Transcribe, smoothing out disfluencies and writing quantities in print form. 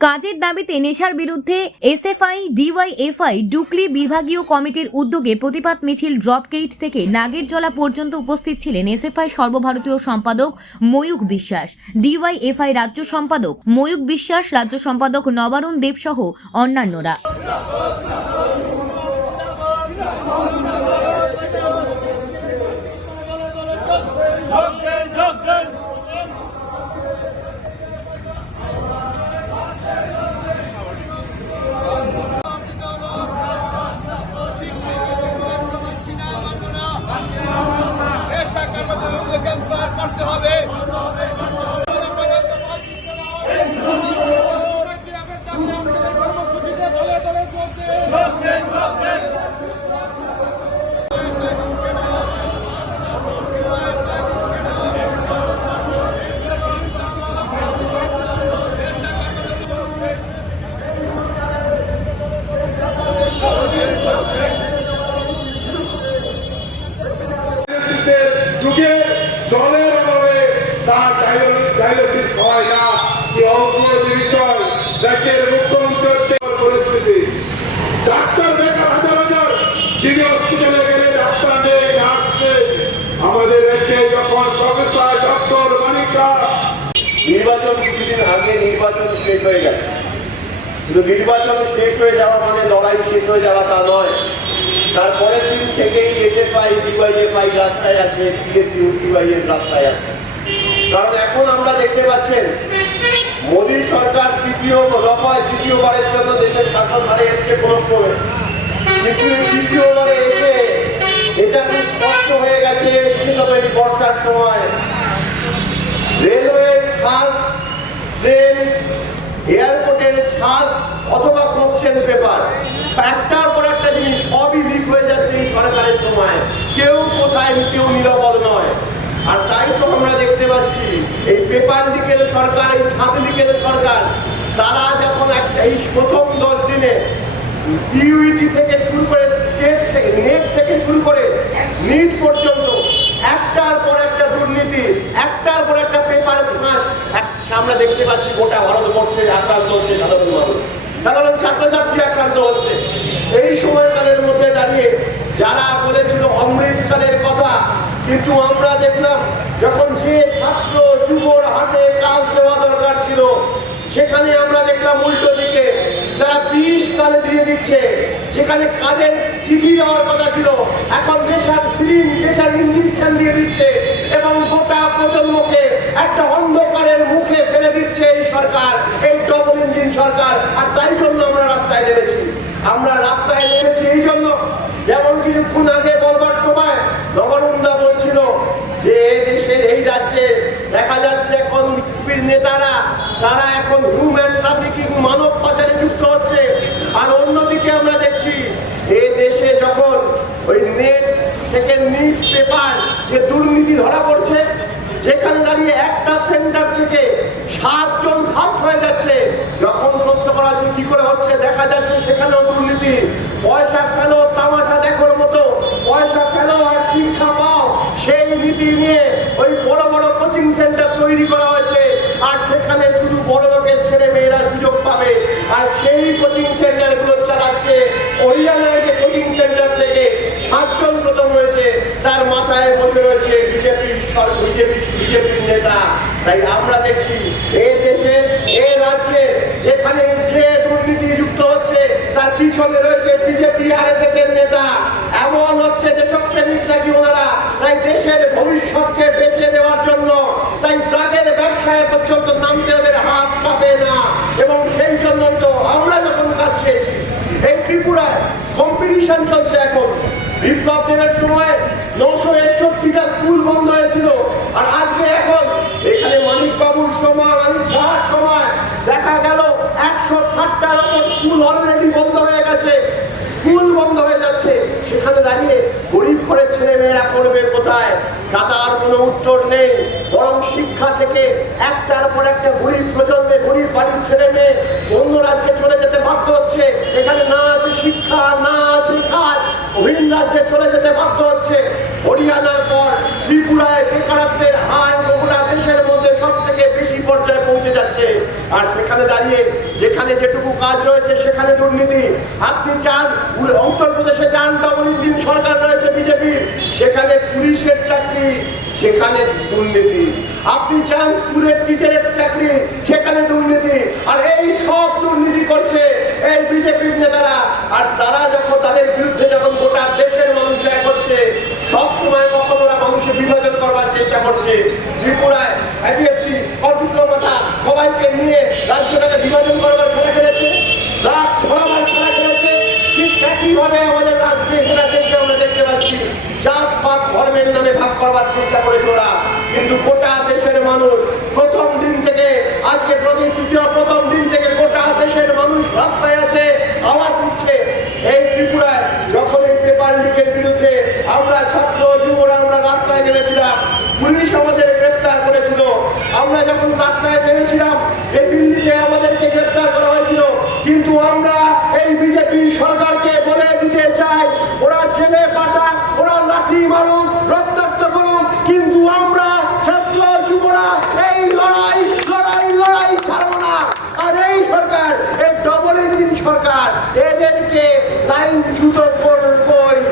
কাজের দাবিতে নেশার বিরুদ্ধে এসএফআই ডিওয়াইএফআই ডুকলি বিভাগীয় কমিটির উদ্যোগে প্রতিবাদ মিছিল ড্রপগেট থেকে নাগেরজলা পর্যন্ত উপস্থিত ছিলেন এসএফআই সর্বভারতীয় সম্পাদক ময়ূক বিশ্বাস, ডিওয়াইএফআই রাজ্য সম্পাদক ময়ূক বিশ্বাস, রাজ্য সম্পাদক নবারুণ দেব সহ অন্যান্যরা। করতে হবে। জলের অভাবে তার ডায়ালিসিস হয় না, কি অগ্রগতির বিষয়। রাজ্যের মুখ্যমন্ত্রী হচ্ছে পরিস্থিতি, ডাক্তার বেকার হাজার হাজার, যিনি হসপিটালে গেলে ডাক্তার নেই, নার্স নেই। আমাদের রাজ্যে যখন প্রফেসর ডক্টর মানিকা নির্বাচন কিছুদিন আগে নির্বাচন শেষ হয়ে গেছে, কিন্তু নির্বাচন শেষ হয়ে যাওয়া মানে লড়াই শেষ হয়ে যাওয়া তা নয়। তারপরের দিন থেকেই এসএফআই ডিওয়াইএফআই রাস্তায় আছে, টিএসইউ ডিওয়াইএফ রাস্তায় আছে। কারণ এখন আমরা দেখতে পাচ্ছেন মোদী সরকার দ্বিতীয়বারের জন্য দেশের শাসন হারিয়ে যাচ্ছে কোনো ক্রমে, কিন্তু তৃতীয়বারে এসে এটা খুব স্পষ্ট হয়ে গেছে, বিশেষত এই বর্ষার সময় রেলওয়ের ছাদ, ট্রেন, এয়ারপোর্টের ছাদ অথবা কোশ্চেন পেপার, একটার পর একটা জিনিস সবই লিক হয়ে যাচ্ছে এই সরকারের সময়। কেউ কোথায় কেউ নিরাপদ নয়। আর তাই তো আমরা দেখতে পাচ্ছি এই পেপার লিকের সরকার, এই ছাদ লিকের সরকার, তারা যখন এই প্রথম 10 দিনে সিইউটি থেকে শুরু করে নেট থেকে শুরু করে নিট পর্যন্ত একটার পর একটা দুর্নীতি, একটার পর একটা পেপার ফাঁস আমরা দেখতে পাচ্ছি। গোটা ভারতবর্ষে আক্রান্ত হচ্ছে সাধারণ মানুষ, সাধারণ ছাত্রছাত্রী আক্রান্ত হচ্ছে। এই সময়কালের মধ্যে দাঁড়িয়ে যারা বলেছিল অমৃতকালের কথা, কিন্তু আমরা দেখলাম যখন যে ছাত্র যুবর হাতে কাজ দেওয়া দরকার ছিল, সেখানে আমরা দেখলাম উল্টো দিকে তারা 20 কালে দিয়ে দিচ্ছে। যেখানে কাজের চিঠি দেওয়ার কথা ছিল, এখন নেশার সিরিঞ্জ, নেশার ইঞ্জেকশন দিয়ে দিচ্ছে এবং গোটা প্রজন্মকে একটা অন্ধকারের মুখে ফেলে দিচ্ছে এই সরকার, এই ডবল ইঞ্জিন সরকার। আর তাই জন্য আমরা রাস্তায় নেমেছি। এই জন্য, যেমন কিছুক্ষণ আগে বলবার সময় নবারুণদা বলছিল যে দেশের এই রাজ্যে দেখা যাচ্ছে এখন নেতারা তারা এখন হিউম্যান ট্রাফিকিং, মানব পাচারে যুক্ত হচ্ছে। আর অন্যদিকে আমরা দেখছি এই দেশে যখন ওই নেট থেকে নিট পেপার যে দুর্নীতি ধরা পড়ছে, যেখানে দাঁড়িয়ে একটা সেন্টার থেকে 7 জন ফাঁস হয়ে যাচ্ছে। যখন তথ্য করা হচ্ছে কি করে হচ্ছে, দেখা যাচ্ছে সেখানেও দুর্নীতি। পয়সা ফেলো, তামাশা দেখার মতো, পয়সা ফেলো আর শিক্ষা পাও, সেই নীতি নিয়ে ওই বড় বড় কোচিং সেন্টার তৈরি করা হয়েছে। আর সেখানে শুধু বড় লোকের ছেলে মেয়েরা সুযোগ পাবে। আর সেই কোচিং সেন্টার গুলো চালাচ্ছে হরিয়ানায় যে কোচিং সেন্টার থেকে 7 জন প্রথম হয়েছে, তার মাথায় বসে রয়েছে বিজেপির নেতা। তাই আমরা দেখছি এই দেশের, এই রাজ্যে যেখানে যে দুর্নীতি যুক্ত হচ্ছে তার পিছনে রয়েছে বিজেপি আরএসএস এর নেতা। এমন হচ্ছে দেশপ্রেমিক নাকি ওনারা, তাই দেশের ভবিষ্যৎকে বেঁচে দেওয়ার জন্য তাই ড্রাগের ব্যবসায় পর্যন্ত নামতে ওদের হাত কাঁপে না। এবং সেই জন্যই তো আমরা যখন কাজ চেয়েছি, এই ত্রিপুরায় কম্পিটিশন চলছে এখন। বিপ্লব দিনের সময় 961টা স্কুল বন্ধ হয়েছিল, আর আজকে এখন এখানে মানিক বাবুর সময়, মানিক ঝাড় সময় দেখা গেল 160টার উপর স্কুল অলরেডি বন্ধ হয়ে গেছে। স্কুল বন্ধ হয়ে যাচ্ছে, সেখানে দাঁড়িয়ে গরিব করে ছেলে মেয়েরা পড়বে কোথায়? দাদার কোনো উত্তর নেই। বরং শিক্ষা থেকে একটার পর একটা গরিব প্রজন্মে, গরিব বাড়ির ছেলে মেয়ে অন্য রাজ্যে চলে যেতে বাধ্য হচ্ছে। এখানে না আছে শিক্ষা, না আছে কাজ, ভিন রাজ্যে চলে যেতে বাধ্য হচ্ছে। হরিয়ানার পর ত্রিপুরায় বেকারত্বের হার গোটা দেশের মধ্যে সব থেকে বেশি পর্যায়ে পৌঁছে যাচ্ছে। আর সেখানে দাঁড়িয়ে যেখানে যেটুকু কাজ রয়েছে সেখানে দুর্নীতি। আপনি যান উত্তরপ্রদেশে যান, ডবল ইঞ্জিন সরকার রয়েছে বিজেপির, সেখানে পুলিশের চাকরি, সেখানে দুর্নীতি। আপনি যান স্কুলের টিচারের চাকরি, সেখানে দুর্নীতি। আর এই সব দুর্নীতি করছে এই বিজেপির নেতারা। আর তারা যখন তাদের বিরুদ্ধে যখন গোটা দেশের মানুষ জয় করছে, সবসময় কখন ওরা মানুষের বিভাজন করবার চেষ্টা করছে। ত্রিপুরায় একটি কথা সবাইকে নিয়ে রাজ্যটাকে বিভাজন করবার খেলা খেলেছে, রাত ছড়াবার খেলা খেলেছে। ঠিক একইভাবে আমাদের রাজ্যে গোটা দেশে আমরা দেখতে পাচ্ছি জাত পাত ধর্মের নামে ভাগ করবার চেষ্টা করেছে ওরা। কিন্তু গোটা দেশের মানুষ প্রথম দিন থেকে আজকে প্রথম দিন থেকে গোটা দেশের মানুষ রাস্তায় আছে, আওয়াজ উঠছে। এই ত্রিপুরায় যখন এই পেপার লিকের বিরুদ্ধে আমরা ছাত্র যুবরা আমরা রাস্তায় নেমেছিলাম, পুলিশ আমাদের গ্রেফতার করেছিল। আমরা যখন রাস্তায় নেমেছিলাম, এই দিল্লিতে আমাদেরকে গ্রেফতার করা হয়েছিল। কিন্তু আমরা এই বিজেপি সরকারকে বলে দিতে চাই, ওরা জেলে পাঠাক, ওরা লাঠি মারুন, রক্তাক্ত করুন, কিন্তু আমরা ছাত্র যুবরা এই লড়াই ছাড়ব না। আর এই সরকার, এই ডবল ইঞ্জিন সরকার, এদেরকে লাইন জুতো করবে।